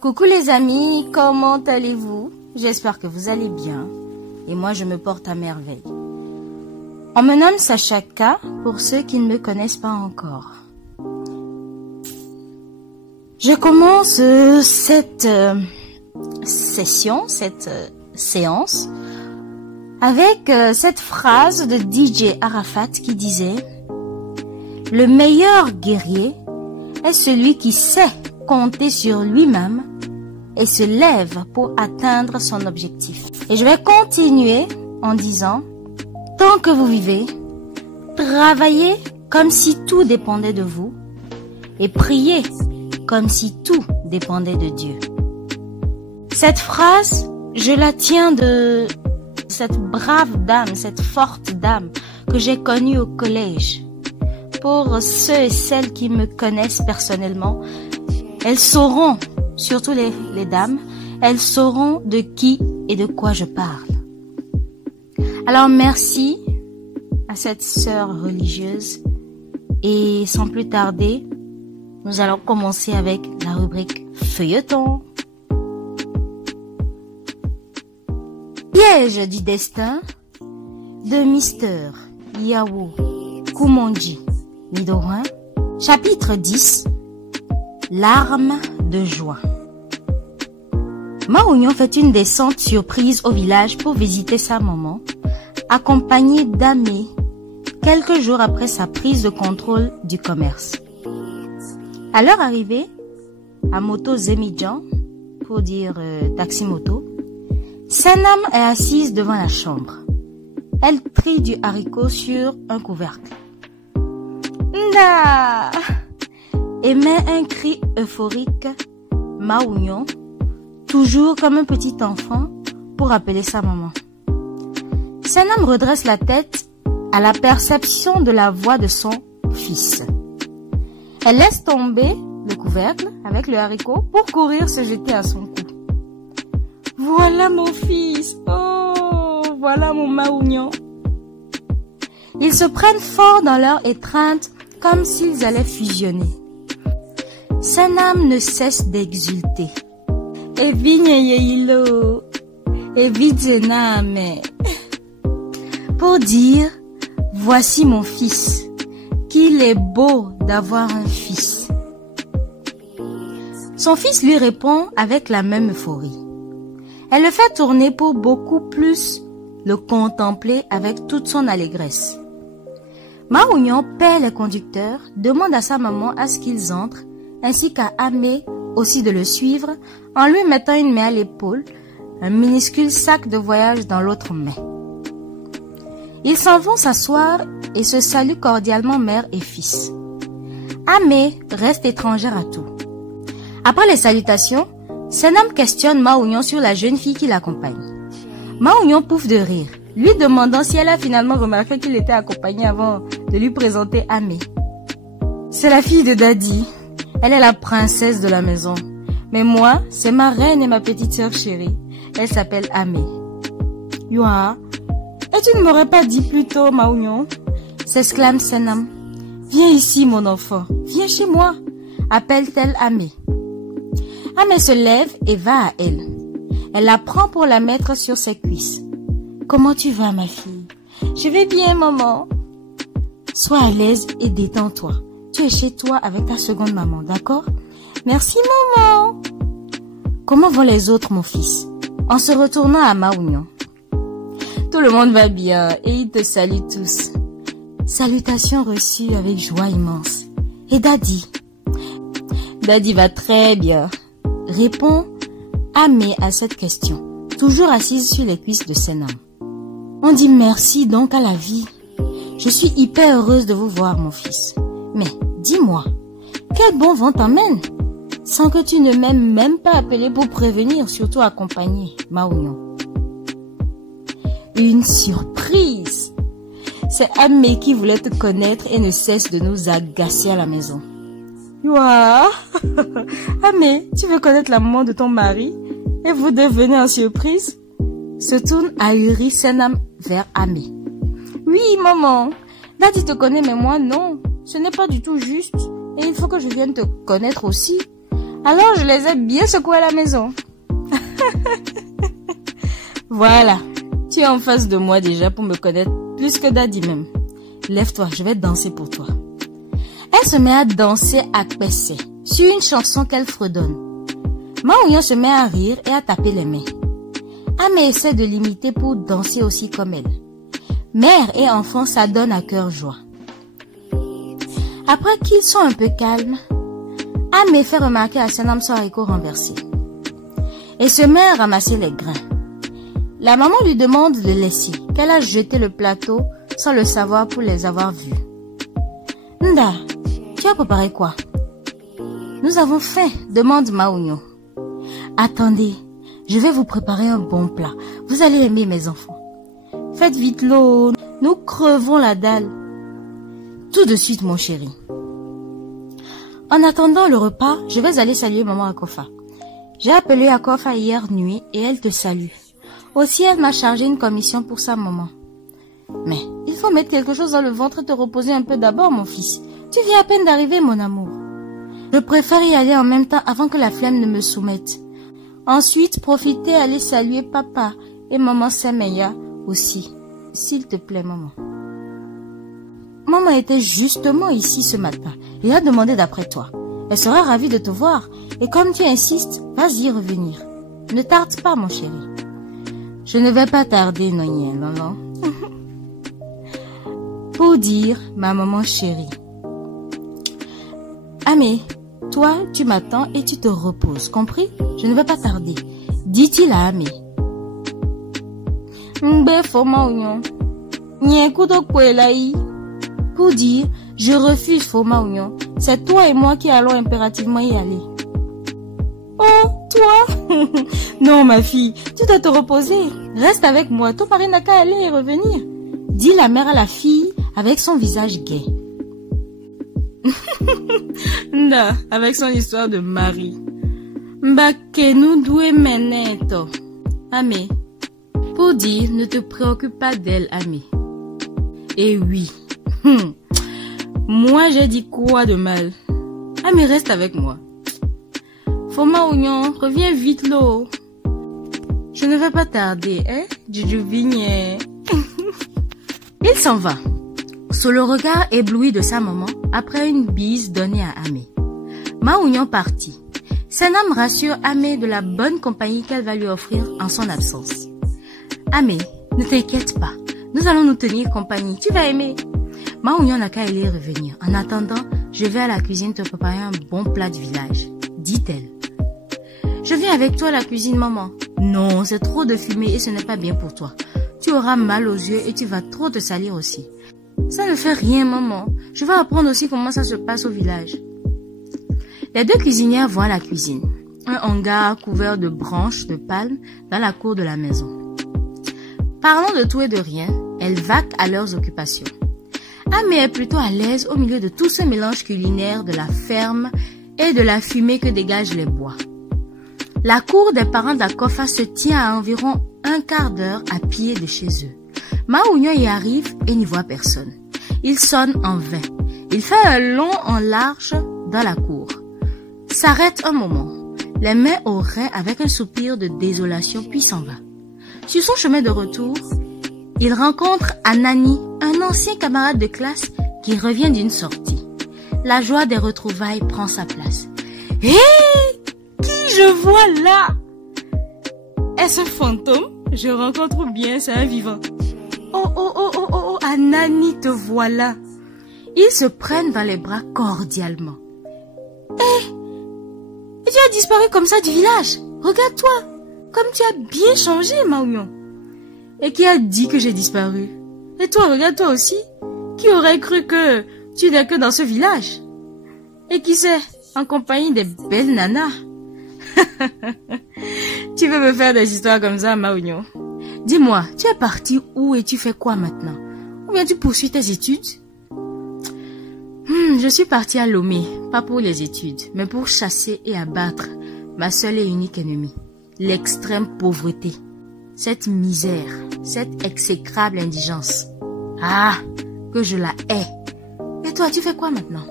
Coucou les amis, comment allez-vous? J'espère que vous allez bien et moi je me porte à merveille. On me nomme Sacha K pour ceux qui ne me connaissent pas encore. Je commence cette séance avec cette phrase de DJ Arafat qui disait « Le meilleur guerrier est celui qui sait compter sur lui-même et se lève pour atteindre son objectif. » Et je vais continuer en disant « Tant que vous vivez, travaillez comme si tout dépendait de vous et priez comme si tout dépendait de Dieu. » Cette phrase, je la tiens de cette brave dame, cette forte dame que j'ai connue au collège. Pour ceux et celles qui me connaissent personnellement, elles sauront, surtout les dames, elles sauront de qui et de quoi je parle. Alors merci à cette sœur religieuse et sans plus tarder, nous allons commencer avec la rubrique feuilleton. Piège du destin de Mister Yao Kumonji Nidorin, chapitre 10, larmes de joie. Maounion fait une descente surprise au village pour visiter sa maman, accompagnée d'Amé, quelques jours après sa prise de contrôle du commerce. À leur arrivée, à Moto Zemidjan, pour dire taxi-moto, Sanam est assise devant la chambre. Elle trie du haricot sur un couvercle. Nda! Émet un cri euphorique, Maounion, toujours comme un petit enfant, pour appeler sa maman. Sanam redresse la tête à la perception de la voix de son fils. Elle laisse tomber le couvercle avec le haricot pour courir se jeter à son cou. Voilà mon fils, oh, voilà mon Maounion. Ils se prennent fort dans leur étreinte comme s'ils allaient fusionner. Sanam ne cesse d'exulter. Et vigne et vizename. Pour dire, voici mon fils, qu'il est beau d'avoir un fils. Son fils lui répond avec la même euphorie. Elle le fait tourner pour beaucoup plus le contempler avec toute son allégresse. Maounion paie les conducteurs, demande à sa maman à ce qu'ils entrent, ainsi qu'à Amé aussi de le suivre, en lui mettant une main à l'épaule, un minuscule sac de voyage dans l'autre main. Ils s'en vont s'asseoir et se saluent cordialement mère et fils. Amé reste étrangère à tout. Après les salutations, Sanam questionne Maounion sur la jeune fille qui l'accompagne. Maounion pouffe de rire, lui demandant si elle a finalement remarqué qu'il était accompagné avant de lui présenter Amé. C'est la fille de Daddy. Elle est la princesse de la maison. Mais moi, c'est ma reine et ma petite sœur chérie. Elle s'appelle Amé. Yoa, et tu ne m'aurais pas dit plus tôt, Maounion? S'exclame Sanam. Viens ici, mon enfant. Viens chez moi. Appelle-t-elle Amé. Amé se lève et va à elle. Elle la prend pour la mettre sur ses cuisses. Comment tu vas, ma fille? Je vais bien, maman. Sois à l'aise et détends-toi. Tu es chez toi avec ta seconde maman, d'accord? Merci, maman. Comment vont les autres, mon fils? En se retournant à Maounion. Tout le monde va bien et ils te saluent tous. Salutations reçues avec joie immense. Et Daddy? Daddy va très bien. Répond Amé à cette question, toujours assise sur les cuisses de Sanam. On dit merci donc à la vie. Je suis hyper heureuse de vous voir, mon fils. Mais dis-moi, quel bon vent t'emmène? Sans que tu ne m'aies même pas appelé pour prévenir, surtout accompagné, Maounion. Une surprise! C'est Amé qui voulait te connaître et ne cesse de nous agacer à la maison. Waouh! Amé, tu veux connaître la maman de ton mari? Et vous devenez en surprise? Se tourne ahuri Sanam vers Amé. Oui, maman. Daddy te connaît, mais moi non. Ce n'est pas du tout juste. Et il faut que je vienne te connaître aussi. Alors je les ai bien secoués à la maison. Voilà, tu es en face de moi déjà pour me connaître plus que Daddy même. Lève-toi, je vais danser pour toi. Elle se met à danser à Pessé sur une chanson qu'elle fredonne. Maouyon se met à rire et à taper les mains. Amé essaie de l'imiter pour danser aussi comme elle. Mère et enfant s'adonnent à cœur joie. Après qu'ils sont un peu calmes, Amé fait remarquer à son homme son haricot renversé et se met à ramasser les grains. La maman lui demande de laisser, qu'elle a jeté le plateau sans le savoir pour les avoir vus. Nda, tu as préparé quoi? Nous avons faim, demande Maouyon. Attendez, je vais vous préparer un bon plat. Vous allez aimer mes enfants. Faites vite l'eau, nous crevons la dalle. Tout de suite mon chéri. En attendant le repas, je vais aller saluer maman Akofa. J'ai appelé Akofa hier nuit et elle te salue. Aussi, elle m'a chargé une commission pour sa maman. Mais il faut mettre quelque chose dans le ventre et te reposer un peu d'abord, mon fils. Tu viens à peine d'arriver, mon amour. Je préfère y aller en même temps avant que la flemme ne me soumette. Ensuite, profiter à aller saluer papa et maman Semeya aussi. S'il te plaît, maman. Maman était justement ici ce matin et a demandé d'après toi. Elle sera ravie de te voir. Et comme tu insistes, vas-y revenir. Ne tarde pas, mon chéri. Je ne vais pas tarder, non. Pour dire, ma maman chérie. Amé, toi, tu m'attends et tu te reposes, compris? Je ne vais pas tarder. Dit-il à Amé. Pour dire, je refuse Foma Oignon. C'est toi et moi qui allons impérativement y aller. Oh, toi? Non, ma fille, tu dois te reposer. Reste avec moi, ton mari n'a qu'à aller et revenir. Dit la mère à la fille avec son visage gai. Nda, avec son histoire de mari. Mbake nous doué meneto. Amé. Pour dire, ne te préoccupe pas d'elle, Amé. Et oui. Moi, j'ai dit quoi de mal? Amé, reste avec moi. Foma Oignon, reviens vite l'eau. Je ne vais pas tarder, hein? Juju Vigné. Il s'en va. Sous le regard ébloui de sa maman, après une bise donnée à Amé. Maougnon partit. Senam rassure Amé de la bonne compagnie qu'elle va lui offrir en son absence. Amé, ne t'inquiète pas. Nous allons nous tenir compagnie. Tu vas aimer. Maougnon n'a qu'à aller revenir. En attendant, je vais à la cuisine te préparer un bon plat du village, dit-elle. Je viens avec toi à la cuisine, maman. Non, c'est trop de fumée et ce n'est pas bien pour toi. Tu auras mal aux yeux et tu vas trop te salir aussi. Ça ne fait rien, maman. Je vais apprendre aussi comment ça se passe au village. Les deux cuisinières vont à la cuisine. Un hangar couvert de branches de palme dans la cour de la maison. Parlant de tout et de rien, elles vaquent à leurs occupations. Amé est plutôt à l'aise au milieu de tout ce mélange culinaire de la ferme et de la fumée que dégagent les bois. La cour des parents d'Akofa se tient à environ un quart d'heure à pied de chez eux. Maougnon y arrive et n'y voit personne. Il sonne en vain. Il fait un long en large dans la cour. S'arrête un moment, les mains aux reins avec un soupir de désolation puis s'en va. Sur son chemin de retour, il rencontre Anani, un ancien camarade de classe qui revient d'une sortie. La joie des retrouvailles prend sa place. Hé! Qui je vois là? Est-ce un fantôme? Je rencontre bien, c'est un vivant. Oh, Anani, te voilà. Ils se prennent dans les bras cordialement. Hé! Et tu as disparu comme ça du village. Regarde-toi, comme tu as bien changé, Maougnon. Et qui a dit que j'ai disparu? Et toi, regarde-toi aussi. Qui aurait cru que tu n'es que dans ce village? Et qui sait, en compagnie des belles nanas. Tu veux me faire des histoires comme ça, Maougnon? Dis-moi, tu es parti où et tu fais quoi maintenant? Ou bien tu poursuis tes études? Je suis partie à Lomé, pas pour les études, mais pour chasser et abattre ma seule et unique ennemie, l'extrême pauvreté, cette misère, cette exécrable indigence. Ah, que je la hais. Et toi, tu fais quoi maintenant?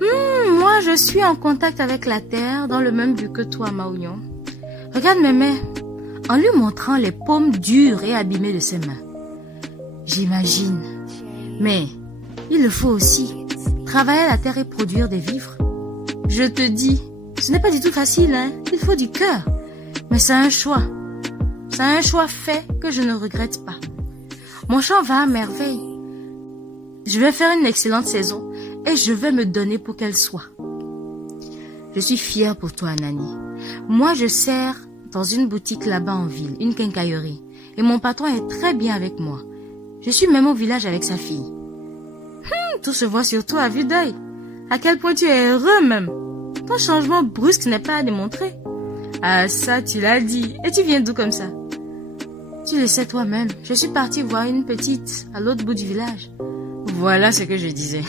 Moi, Moi, je suis en contact avec la terre dans le même but que toi, Maounion. Regarde mes mains, en lui montrant les paumes dures et abîmées de ses mains. J'imagine. Mais il le faut aussi. Travailler la terre et produire des vivres. Je te dis, ce n'est pas du tout facile, hein. Il faut du cœur. Mais c'est un choix. C'est un choix fait que je ne regrette pas. Mon champ va à merveille. Je vais faire une excellente saison et je vais me donner pour qu'elle soit. Je suis fière pour toi, Anani. Moi, je sers dans une boutique là-bas en ville, une quincaillerie. Et mon patron est très bien avec moi. Je suis même au village avec sa fille. Tout se voit sur toi à vue d'œil. À quel point tu es heureux même. Ton changement brusque n'est pas à démontrer. Ah ça, tu l'as dit. Et tu viens d'où comme ça? Tu le sais toi-même. Je suis partie voir une petite à l'autre bout du village. Voilà ce que je disais.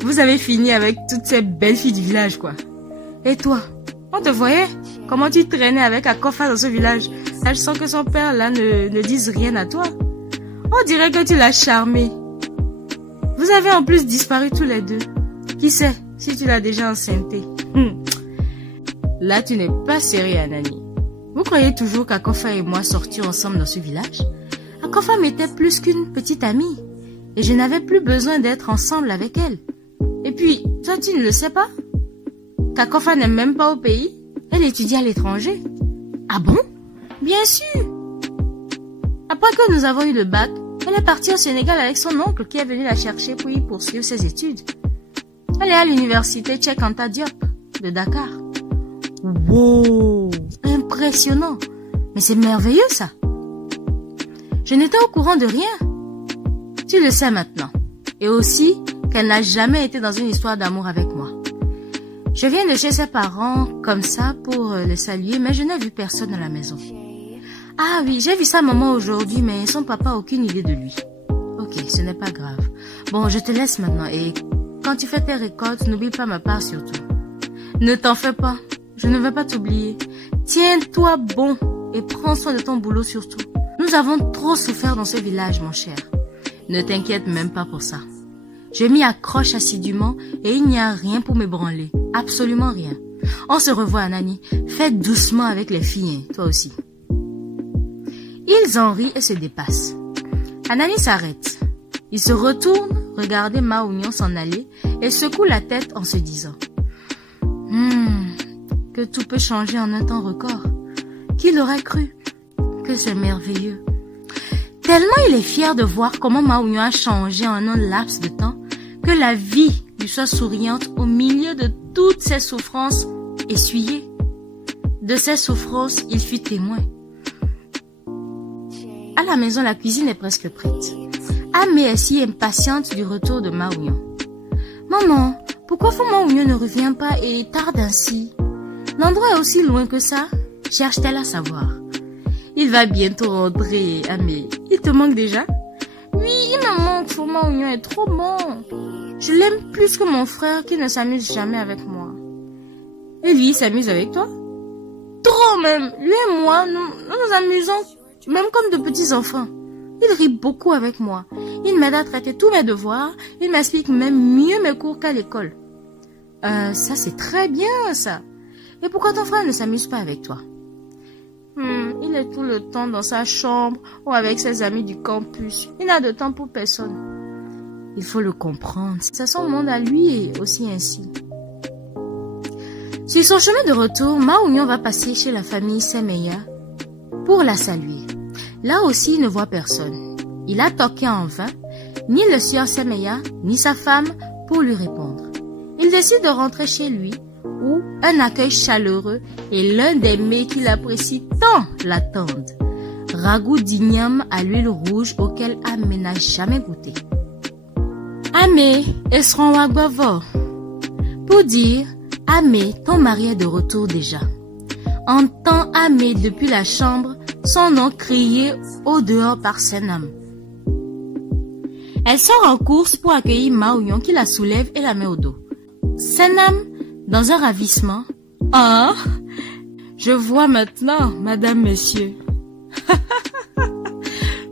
Vous avez fini avec toutes ces belles filles du village, quoi. Et toi? On te voyait? Comment tu traînais avec Akofa dans ce village? Là, je sens que son père, là, ne dise rien à toi. On dirait que tu l'as charmé. Vous avez en plus disparu tous les deux. Qui sait si tu l'as déjà enceinté? Là, tu n'es pas sérieux, Anani. Vous croyez toujours qu'Akofa et moi sortions ensemble dans ce village? Akofa m'était plus qu'une petite amie. Et je n'avais plus besoin d'être ensemble avec elle. Et puis, toi, tu ne le sais pas? Qu'Akofa n'est même pas au pays. Elle étudie à l'étranger. Ah bon? Bien sûr. Après que nous avons eu le bac, elle est partie au Sénégal avec son oncle qui est venu la chercher pour y poursuivre ses études. Elle est à l'université Cheikh Anta Diop de Dakar. Wow! Impressionnant! Mais c'est merveilleux ça! Je n'étais au courant de rien. Tu le sais maintenant. Et aussi qu'elle n'a jamais été dans une histoire d'amour avec moi. Je viens de chez ses parents comme ça pour les saluer, mais je n'ai vu personne à la maison. Ah oui, j'ai vu sa maman aujourd'hui, mais son papa n'a aucune idée de lui. Ok, ce n'est pas grave. Bon, je te laisse maintenant et quand tu fais tes récoltes, n'oublie pas ma part surtout. Ne t'en fais pas, je ne vais pas t'oublier. Tiens-toi bon et prends soin de ton boulot surtout. Nous avons trop souffert dans ce village, mon cher. Ne t'inquiète même pas pour ça. Je m'y accroche assidûment et il n'y a rien pour m'ébranler. Absolument rien. On se revoit, Anani. Fais doucement avec les filles, hein, toi aussi. Ils en rient et se dépassent. Anani s'arrête. Il se retourne, regarder Maounion s'en aller et secoue la tête en se disant que tout peut changer en un temps record. Qui l'aurait cru? Que c'est merveilleux. Tellement il est fier de voir comment Maounion a changé en un laps de temps que la vie lui soit souriante au milieu de toutes ses souffrances essuyées. De ces souffrances, il fut témoin. À la maison, la cuisine est presque prête. Amé est si impatiente du retour de Maounion. Maman, pourquoi Maounion ne revient pas et tarde ainsi? L'endroit est aussi loin que ça? Cherche-t-elle à savoir. Il va bientôt rentrer, Amé. Il te manque déjà? Oui, il me manque. Maounion est trop bon. Je l'aime plus que mon frère qui ne s'amuse jamais avec moi. Et lui, il s'amuse avec toi? Trop même. Lui et moi, nous amusons même comme de petits enfants. Il rit beaucoup avec moi. Il m'aide à traiter tous mes devoirs. Il m'explique même mieux mes cours qu'à l'école. Ça c'est très bien ça. Et pourquoi ton frère ne s'amuse pas avec toi? Il est tout le temps dans sa chambre ou avec ses amis du campus. Il n'a de temps pour personne. Il faut le comprendre. C'est son monde à lui et aussi ainsi. Sur son chemin de retour, Maounion va passer chez la famille Semeya pour la saluer. Là aussi, il ne voit personne. Il a toqué en vain, ni le sieur Semeya, ni sa femme pour lui répondre. Il décide de rentrer chez lui, où un accueil chaleureux et l'un des mets qu'il apprécie tant l'attendent. Ragoût d'igname à l'huile rouge auquel Amé n'a jamais goûté. Amé, esron wagbavo. Pour dire, Amé, ton mari est de retour déjà. Entend Amé depuis la chambre son nom crié au dehors par Senam. Elle sort en course pour accueillir Maounion qui la soulève et la met au dos. Senam, dans un ravissement. Ah, je vois maintenant, madame, monsieur.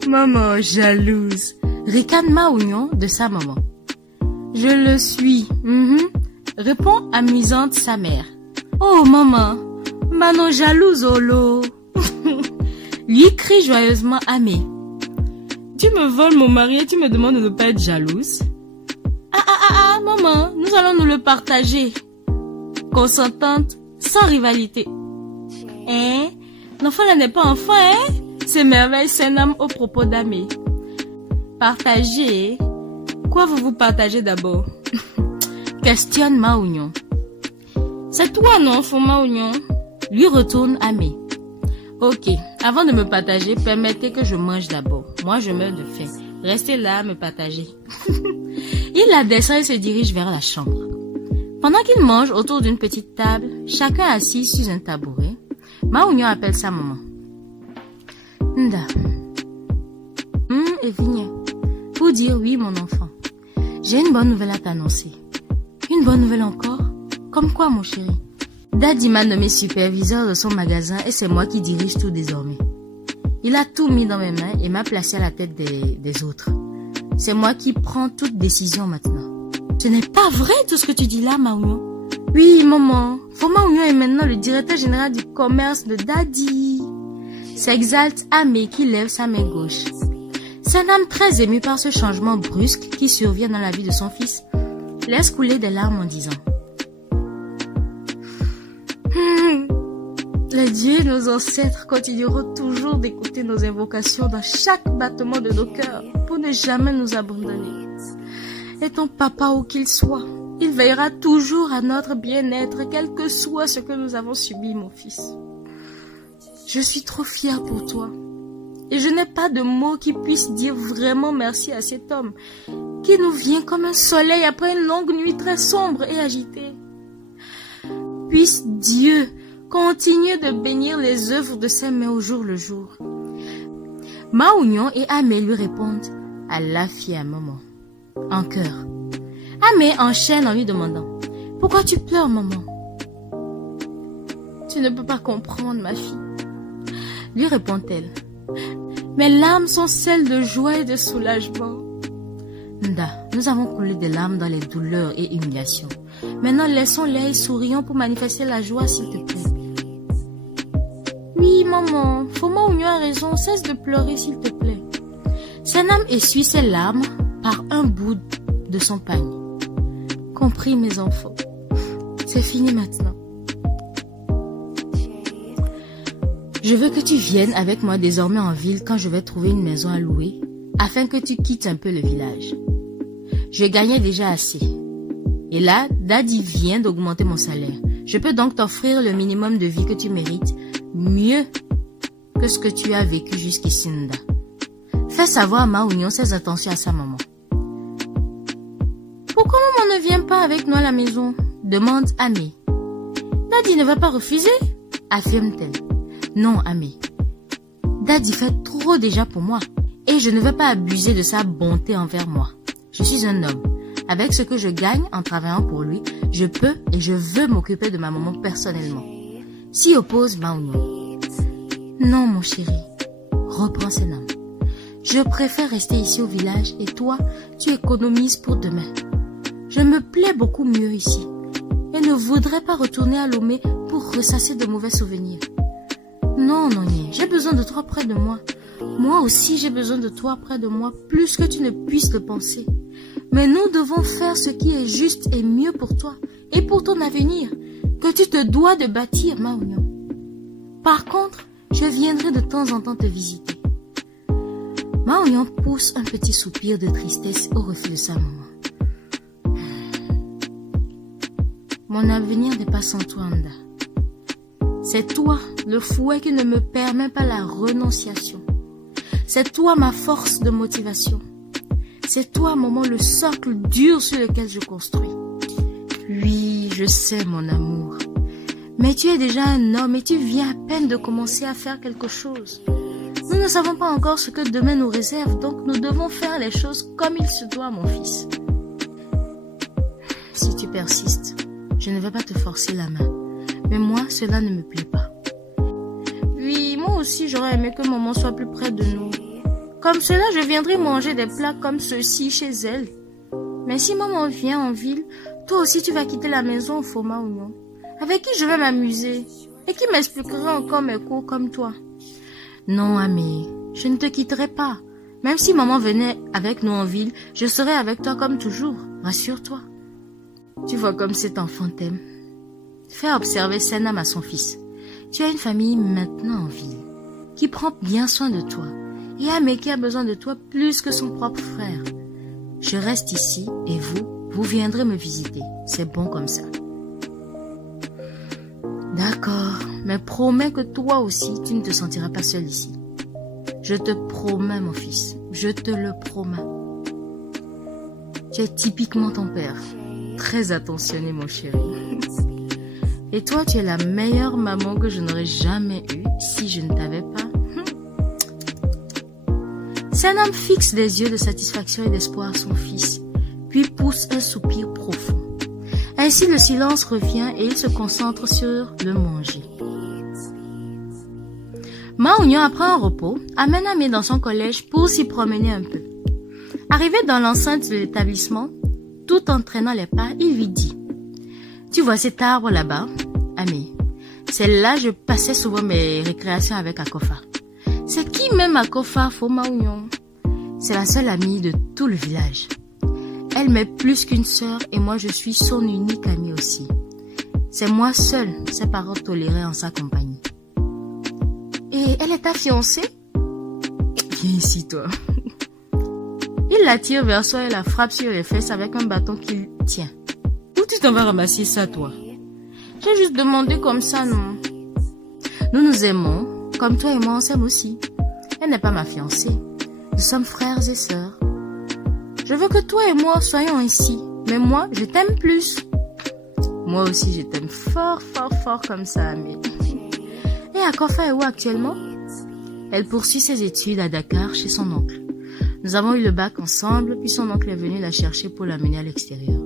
Maman jalouse, ricane Maounion de sa maman. Je le suis. répond amusante sa mère. Oh maman, maman jalouse Olo. Lui crie joyeusement Amé. Tu me voles mon mari et tu me demandes de ne pas être jalouse? Maman, nous allons nous le partager. Consentante, sans rivalité. Hein? L'enfant là n'est pas enfant, hein? C'est merveille, c'est un homme au propos d'Amé. Partager? Quoi vous partagez d'abord? Questionne Maounion. C'est toi, non, Fou Maounion? Lui retourne Amé. Ok, avant de me partager, permettez que je mange d'abord. Moi, je meurs de faim. Restez là à me partager. Il la descend et se dirige vers la chambre. Pendant qu'ils mangent autour d'une petite table, chacun assis sur un tabouret, Maounion appelle sa maman. Nda. Et viens. Pour dire oui, mon enfant. J'ai une bonne nouvelle à t'annoncer. Une bonne nouvelle encore? Comme quoi, mon chéri? Daddy m'a nommé superviseur de son magasin et c'est moi qui dirige tout désormais. Il a tout mis dans mes mains et m'a placé à la tête des autres. C'est moi qui prends toute décision maintenant. Ce n'est pas vrai tout ce que tu dis là, Maounion. Oui, maman. Maounion est maintenant le directeur général du commerce de Daddy. S'exalte Amé qui lève sa main gauche. C'est un homme très ému par ce changement brusque qui survient dans la vie de son fils. Laisse couler des larmes en disant. Les dieux et nos ancêtres continueront toujours d'écouter nos invocations dans chaque battement de nos cœurs pour ne jamais nous abandonner. Et ton papa, où qu'il soit, il veillera toujours à notre bien-être, quel que soit ce que nous avons subi, mon fils. Je suis trop fière pour toi. Et je n'ai pas de mots qui puissent dire vraiment merci à cet homme qui nous vient comme un soleil après une longue nuit très sombre et agitée. Puisse Dieu continuer de bénir les œuvres de ses mains au jour le jour. Maounion et Amé lui répondent à la fière maman, en chœur. Amé enchaîne en lui demandant, « Pourquoi tu pleures, maman? » « Tu ne peux pas comprendre, ma fille. » Lui répond-elle. « Mes larmes sont celles de joie et de soulagement. » Nda, nous avons coulé des larmes dans les douleurs et humiliations. Maintenant, laissons-les et sourions pour manifester la joie, s'il te plaît. Oui, maman, Maounion a raison, cesse de pleurer, s'il te plaît. Sanam essuie ses larmes par un bout de son panier. Compris, mes enfants. C'est fini maintenant. Je veux que tu viennes avec moi désormais en ville quand je vais trouver une maison à louer, afin que tu quittes un peu le village. Je gagnais déjà assez. Et là, Daddy vient d'augmenter mon salaire. Je peux donc t'offrir le minimum de vie que tu mérites, mieux que ce que tu as vécu jusqu'ici, Nda. Fais savoir à Maounion ses intentions à sa maman. Pourquoi maman ne vient pas avec nous à la maison? Demande Amé. Daddy ne va pas refuser, affirme-t-elle. Non, Amé. Daddy fait trop déjà pour moi et je ne veux pas abuser de sa bonté envers moi. Je suis un homme. Avec ce que je gagne en travaillant pour lui, je peux et je veux m'occuper de ma maman personnellement. S'y oppose Maounion. Non, mon chéri, reprends Sanam. Je préfère rester ici au village et toi, tu économises pour demain. Je me plais beaucoup mieux ici et ne voudrais pas retourner à Lomé pour ressasser de mauvais souvenirs. Non, Nonnier, j'ai besoin de toi près de moi. Moi aussi, j'ai besoin de toi près de moi, plus que tu ne puisses le penser. Mais nous devons faire ce qui est juste et mieux pour toi et pour ton avenir, que tu te dois de bâtir, Maounion. Par contre, je viendrai de temps en temps te visiter. Maounion pousse un petit soupir de tristesse au reflet de sa maman. Mon avenir n'est pas sans toi, Nda. C'est toi, le fouet qui ne me permet pas la renonciation. C'est toi, ma force de motivation. C'est toi, maman, le socle dur sur lequel je construis. Oui, je sais, mon amour. Mais tu es déjà un homme et tu viens à peine de commencer à faire quelque chose. Nous ne savons pas encore ce que demain nous réserve, donc nous devons faire les choses comme il se doit, mon fils. Si tu persistes, je ne vais pas te forcer la main. Mais moi, cela ne me plaît pas. Oui, moi aussi, j'aurais aimé que maman soit plus près de nous. Comme cela, je viendrai manger des plats comme ceux-ci chez elle. Mais si maman vient en ville, Toi aussi, tu vas quitter la maison, Foma Oignon. Avec qui je vais m'amuser? Et qui m'expliquera encore mes cours comme toi? Non, Amé, je ne te quitterai pas. Même si maman venait avec nous en ville, je serai avec toi comme toujours. Rassure-toi. Tu vois comme cet enfant t'aime. Fais observer Senam à son fils. Tu as une famille maintenant en ville, qui prend bien soin de toi. Et Amé qui a besoin de toi plus que son propre frère. Je reste ici et vous viendrez me visiter. C'est bon comme ça. D'accord, mais promets que toi aussi, tu ne te sentiras pas seul ici. Je te promets, mon fils, je te le promets. Tu es typiquement ton père, très attentionné, mon chéri. Et toi, tu es la meilleure maman que je n'aurais jamais eue si je ne t'avais pas. Senam fixe des yeux de satisfaction et d'espoir à son fils, puis pousse un soupir profond. Ainsi, le silence revient et il se concentre sur le manger. Ma Oignon, après un repos, amène Amé dans son collège pour s'y promener un peu. Arrivé dans l'enceinte de l'établissement, tout en traînant les pas, il lui dit « Tu vois cet arbre là-bas, Amé? C'est là que je passais souvent mes récréations avec Akofa. C'est qui même Akofa, Foma Oignon? C'est la seule amie de tout le village. Elle m'est plus qu'une sœur et moi je suis son unique amie aussi. C'est moi seule ses parents toléraient en sa compagnie. Et elle est ta fiancée? Viens ici toi. » Il la tire vers soi et la frappe sur les fesses avec un bâton qu'il tient. Où tu t'en vas ramasser ça toi? J'ai juste demandé comme ça, non? Nous nous aimons, comme toi et moi on s'aime aussi. Elle n'est pas ma fiancée. Nous sommes frères et sœurs. Je veux que toi et moi soyons ici. Mais moi, je t'aime plus. Moi aussi, je t'aime fort, fort, fort comme ça, Amé. Et Akofa est où actuellement? Elle poursuit ses études à Dakar chez son oncle. Nous avons eu le bac ensemble, puis son oncle est venu la chercher pour l'amener à l'extérieur.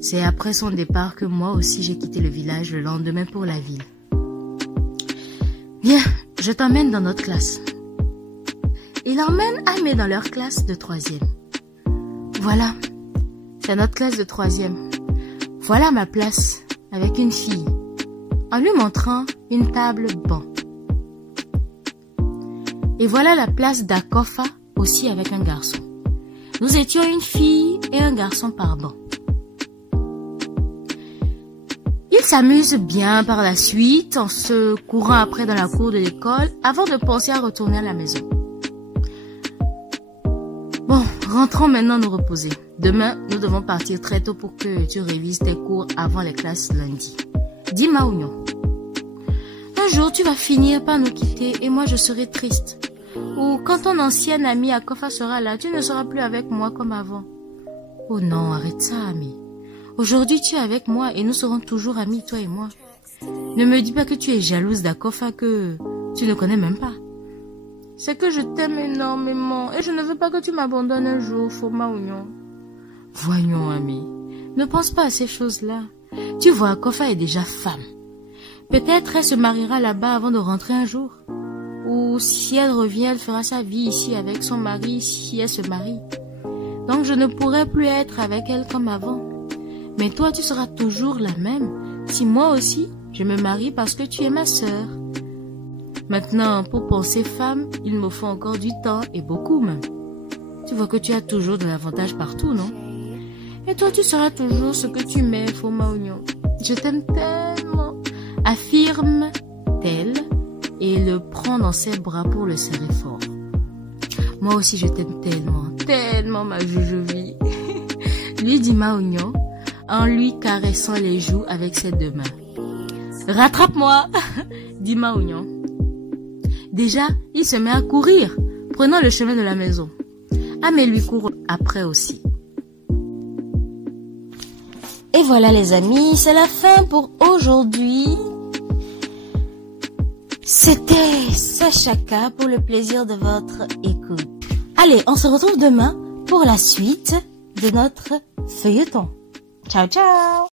C'est après son départ que moi aussi j'ai quitté le village le lendemain pour la ville. Viens, je t'emmène dans notre classe. Il emmène Amé dans leur classe de 3e. Voilà, c'est notre classe de 3e. Voilà ma place avec une fille, en lui montrant une table banc. Et voilà la place d'Akofa, aussi avec un garçon. Nous étions une fille et un garçon par banc. Ils s'amusent bien par la suite en se courant après dans la cour de l'école avant de penser à retourner à la maison. Bon, rentrons maintenant nous reposer. Demain, nous devons partir très tôt pour que tu révises tes cours avant les classes lundi. Dis Ma Oignon. Un jour, tu vas finir par nous quitter et moi je serai triste. Ou quand ton ancienne amie Akofa sera là, tu ne seras plus avec moi comme avant. Oh non, arrête ça, Amé. Aujourd'hui, tu es avec moi et nous serons toujours amis, toi et moi. Ne me dis pas que tu es jalouse d'Akofa que tu ne connais même pas. C'est que je t'aime énormément et je ne veux pas que tu m'abandonnes un jour, Foma Oignon. Voyons, Amé, ne pense pas à ces choses-là. Tu vois, Akofa est déjà femme. Peut-être elle se mariera là-bas avant de rentrer un jour. Ou si elle revient, elle fera sa vie ici avec son mari si elle se marie. Donc je ne pourrai plus être avec elle comme avant. Mais toi, tu seras toujours la même. Si moi aussi, je me marie parce que tu es ma sœur. Maintenant, pour penser femme, il me faut encore du temps et beaucoup même. Tu vois que tu as toujours de l'avantage partout, non? Et toi, tu seras toujours ce que tu m'es, Foma Oignon. Je t'aime tellement. Affirme-t-elle et le prend dans ses bras pour le serrer fort. Moi aussi, je t'aime tellement, tellement, ma joujouvi. Lui dit Ma Oignon en lui caressant les joues avec ses deux mains. Rattrape-moi, dit Ma Oignon. Déjà, il se met à courir, prenant le chemin de la maison. Amé lui court après aussi. Et voilà les amis, c'est la fin pour aujourd'hui. C'était Sachaka pour le plaisir de votre écoute. Allez, on se retrouve demain pour la suite de notre feuilleton. Ciao, ciao!